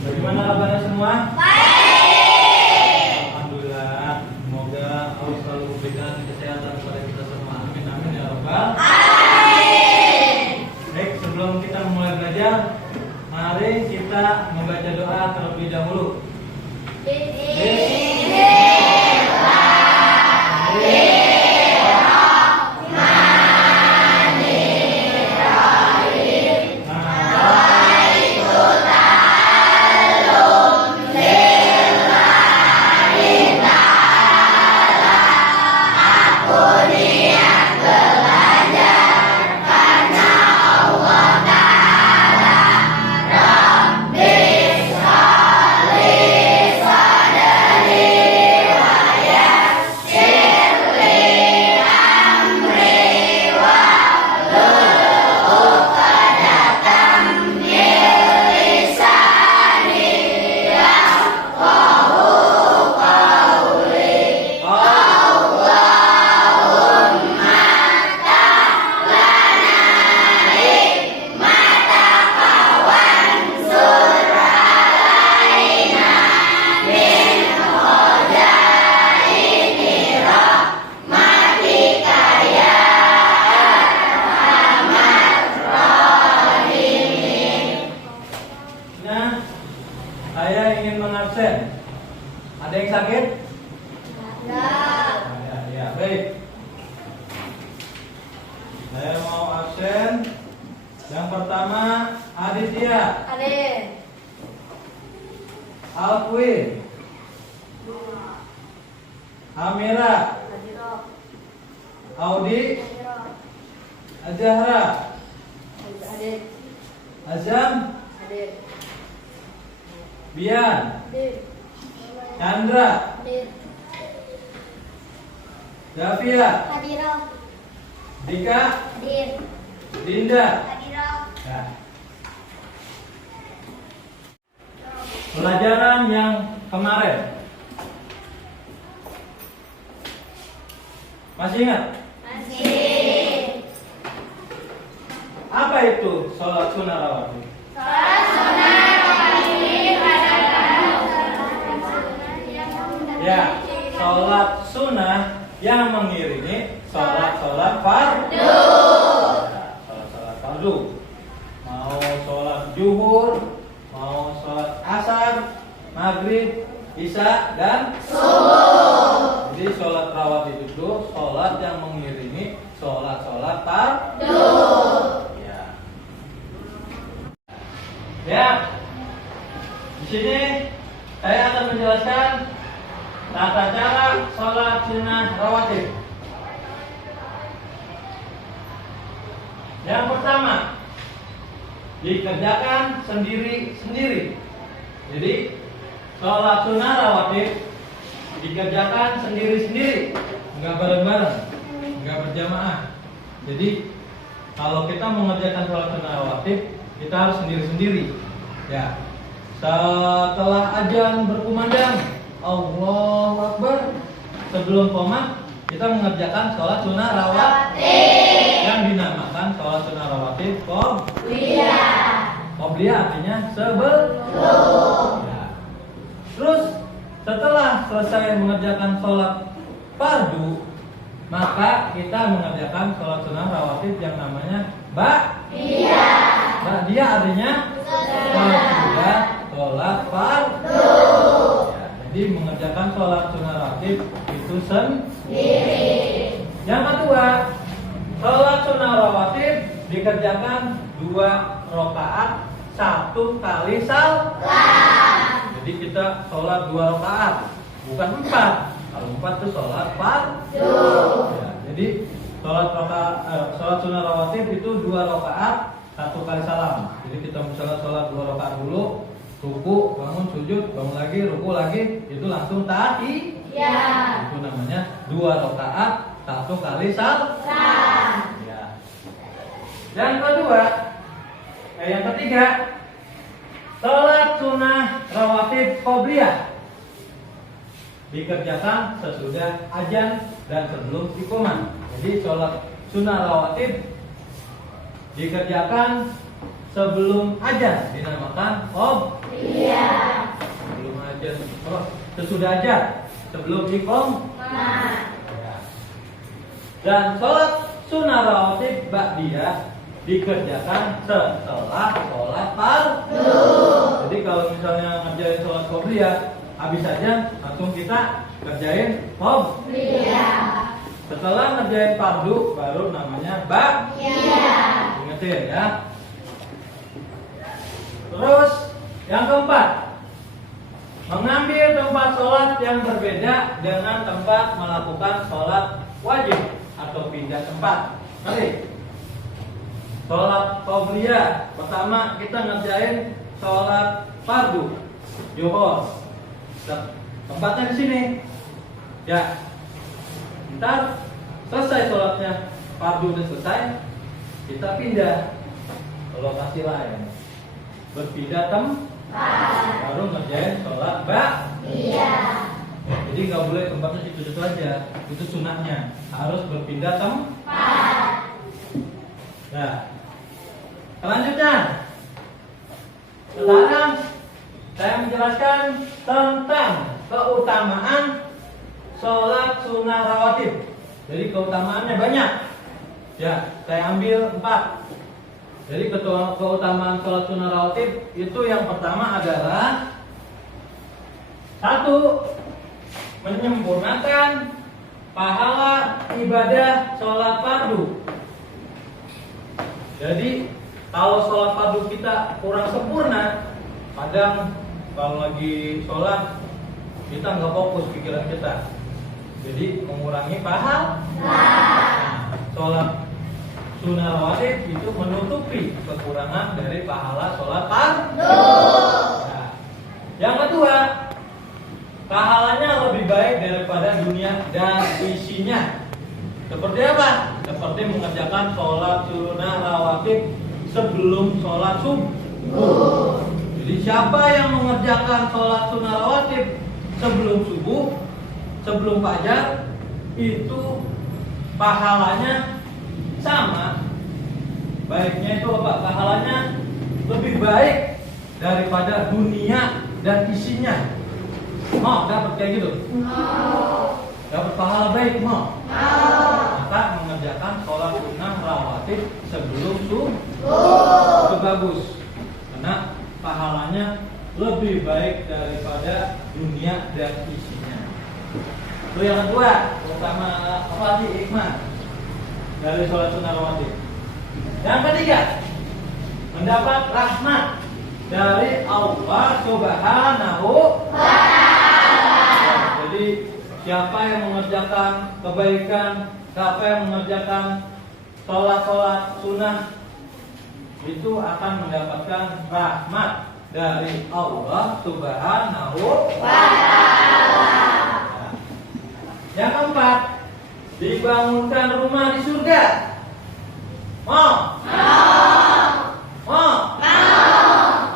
Bagaimana kabarnya semua? Baik. Alhamdulillah. Semoga Allah selalu memberikan kesehatan kepada kita semua. Amin amin ya rabbal alamin. Baik, sebelum kita mulai belajar, mari kita membaca doa terlebih dahulu. Saya ingin mengabsen. Ada yang sakit? Enggak. Ya, baik. Saya mau absen. Yang pertama, Aditya. Hadir. Alquin. Amira. Hadir. Audi. Hadir. Azahra. Hadir. Azam. Hadir. Bian. Hadir. Chandra. Hadir. Davia. Hadir. Dika. Hadir. Dinda. Hadir. Ya. Pelajaran yang kemarin masih ingat? Masih. Apa itu sholat sunnah rawatib? Sholat sunnah rawatib Ya, sholat sunnah yang mengiringi sholat fardu. Ya, sholat fardu. Mau sholat zuhur, mau sholat asar, maghrib, isya dan subuh. Jadi sholat rawatib itu sholat yang mengiringi sholat fardu. Ya. Ya. Di sini saya akan menjelaskan tata cara sholat sunnah rawatib. Yang pertama, dikerjakan sendiri-sendiri. Jadi sholat sunnah rawatib dikerjakan sendiri-sendiri, nggak bareng-bareng, nggak berjamaah. Jadi kalau kita mengerjakan sholat sunnah rawatib, kita harus sendiri-sendiri. Ya. Setelah azan berkumandang, Allahu Akbar, sebelum qomat kita mengerjakan sholat sunnah rawatib yang dinamakan sholat sunnah rawatib qobliyah. Qobliyah artinya sebelum. Ya. Terus setelah selesai mengerjakan sholat fardu, maka kita mengerjakan sholat sunnah rawatib yang namanya ba'diyah. Ba'diyah artinya sesudah sholat fardu. Ya, jadi mengerjakan sholat sunnah rawatib itu sendiri. Yang kedua, sholat sunnah rawatib dikerjakan 2 rakaat 1 kali salam. Jadi kita sholat 2 rakaat, bukan 4. Kalau 4 itu sholat fardu. Ya, jadi sholat sunnah rawatib itu 2 rakaat 1 kali salam. Jadi kita misalnya sholat 2 rakaat dulu, ruku, bangun, sujud, bangun lagi, ruku lagi, itu langsung tahiyat. Itu namanya 2 rakaat 1 kali salam. Ya. Yang ketiga, sholat sunnah rawatib qobliyah dikerjakan sesudah azan dan sebelum iqamah. Jadi sholat sunnah rawatib dikerjakan sebelum azan dinamakan qobliyah. Sebelum azan, sesudah azan, sebelum iqamah. Dan sholat sunnah rawatib ba'diyah dikerjakan setelah sholat fardu. Jadi kalau misalnya ngerjain sholat qobliyah habis aja langsung kita kerjain qobliyah. Setelah ngerjain fardu baru namanya ba'diyah. Ingetin ya. Terus yang keempat, mengambil tempat sholat yang berbeda dengan tempat melakukan sholat wajib atau pindah tempat. Mari. Sholat qobliyah pertama kita ngerjain sholat fardu zuhur. Tempatnya di sini. Ya. Ntar selesai sholatnya fardu udah selesai, kita pindah ke lokasi lain. Berpindah tempat. Baru ngerjain sholat ba'diyah. Jadi nggak boleh tempatnya situ-situ aja. Itu sunahnya. Harus berpindah tempat. Nah, selanjutnya, sekarang saya menjelaskan tentang keutamaan sholat sunnah rawatib. Jadi keutamaannya banyak. Ya, saya ambil 4. Jadi keutamaan sholat sunnah rawatib itu yang pertama adalah 1. Menyempurnakan pahala ibadah sholat fardu. Jadi kalau sholat fardu kita kurang sempurna, kadang kalau lagi sholat kita nggak fokus pikiran kita, jadi mengurangi pahala. Sholat sunnah rawatib itu menutupi kekurangan dari pahala sholat fardu. Nah, yang kedua, pahalanya lebih baik daripada dunia dan isinya. Seperti apa? Seperti mengerjakan sholat sunnah rawatib sebelum sholat subuh. Jadi siapa yang mengerjakan sholat sunnah rawatib sebelum subuh, sebelum fajar, itu pahalanya sama. Baiknya itu apa? Pahalanya lebih baik daripada dunia dan isinya. Mau dapat kayak gitu? Dapat pahala baik mau? Maka mengerjakan sholat sunnah rawatib sebelum subuh itu bagus, karena pahalanya lebih baik daripada dunia dan isinya. Itu yang kedua, utama apa lagi hikmah dari sholat sunnah rawatib. Yang ketiga, mendapat rahmat dari Allah Subhanahu wa ta'ala. Jadi siapa yang mengerjakan kebaikan, siapa yang mengerjakan sholat sunnah, itu akan mendapatkan rahmat dari Allah Subhanahu wa ta'ala. Yang keempat, dibangunkan rumah di surga. Mau?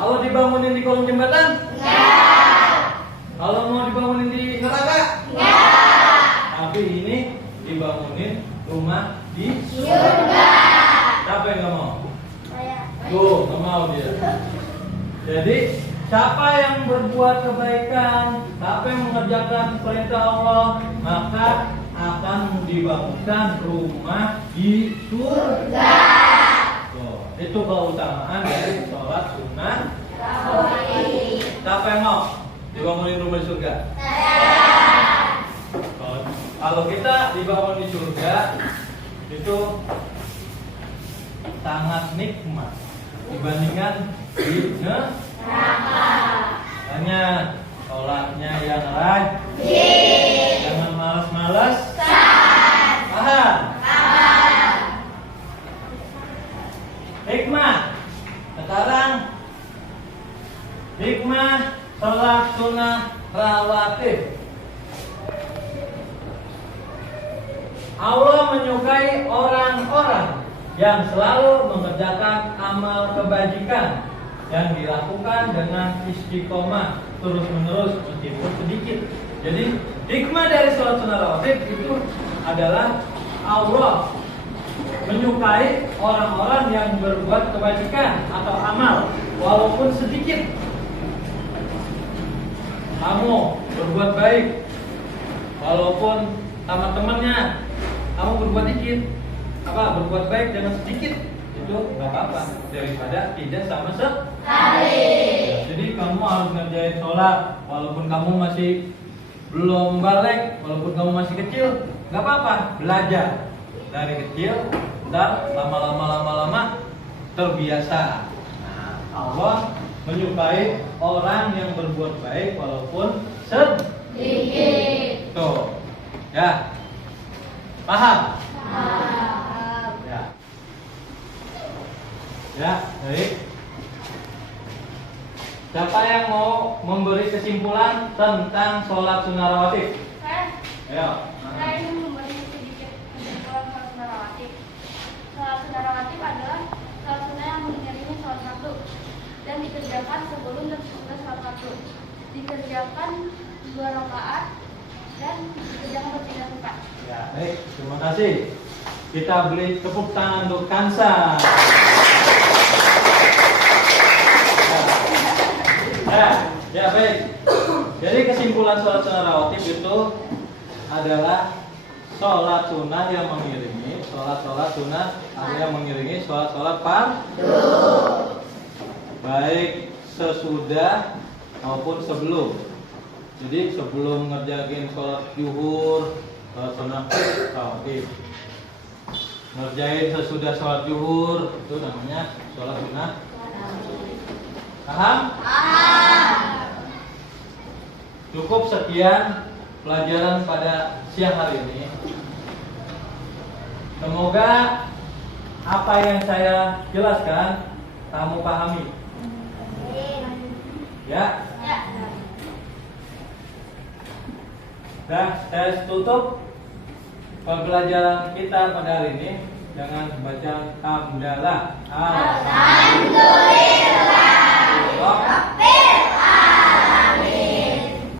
Kalau dibangunin di kolong jembatan? Enggak. Kalau mau dibangunin di neraka? Enggak. Tapi ini dibangunin rumah di surga. Siapa yang nggak mau? Tuh, nggak mau dia. Jadi siapa yang berbuat kebaikan, siapa yang mengerjakan perintah Allah, maka akan dibangunkan rumah di surga. Tuh, itu keutamaan dari sholat sunnah. Siapa yang mau dibangunin rumah di surga? Kalau kita dibangun di surga itu sangat nikmat dibandingkan di neraka. Hanya sholatnya yang rajin, jangan malas-malas. Paham? Hikmah sholat sunnah rawatib. Allah menyukai orang-orang yang selalu mengerjakan amal kebajikan yang dilakukan dengan istiqomah terus-menerus meskipun sedikit. Jadi hikmah dari sholat sunnah rawatib itu adalah Allah menyukai orang-orang yang berbuat kebajikan atau amal walaupun sedikit. Kamu berbuat baik walaupun sama temannya kamu berbuat dikit, berbuat baik dengan sedikit, itu nggak apa-apa daripada tidak sama sekali. Jadi kamu harus ngerjain sholat walaupun kamu masih belum balik, walaupun kamu masih kecil, nggak apa-apa, belajar dari kecil, dan lama-lama terbiasa. Nah, Allah menyukai orang yang berbuat baik walaupun sedikit. Tuh, ya, paham? Paham. Ya, baik. Siapa yang mau memberi kesimpulan tentang sholat sunnah rawatib? Ayo. Saya ingin memberi sedikit kesimpulan sholat sunnah rawatib. Sholat sunnah rawatib adalah sholat sunnah yang mengiringi sholat fardu dan dikerjakan sebelum dan sesudah sholat fardu. Dikerjakan 2 rakaat dan dikerjakan berpindah-pindah. Ya, baik. Terima kasih. Kita beri tepuk tangan untuk Kansa. Ya, baik. Jadi kesimpulan sholat sunnah rawatib itu adalah sholat sunnah yang mengiringi sholat sunnah yang mengiringi sholat fardu, baik sesudah maupun sebelum. Jadi sebelum ngerjain sholat zuhur, sholat sunnah rawatib. Ngerjain sesudah sholat zuhur itu namanya sholat sunnah. Paham? Cukup sekian pelajaran pada siang hari ini. Semoga apa yang saya jelaskan kamu pahami. Ya. Dan saya tutup pembelajaran kita pada hari ini dengan membaca hamdalah. Alhamdulillah.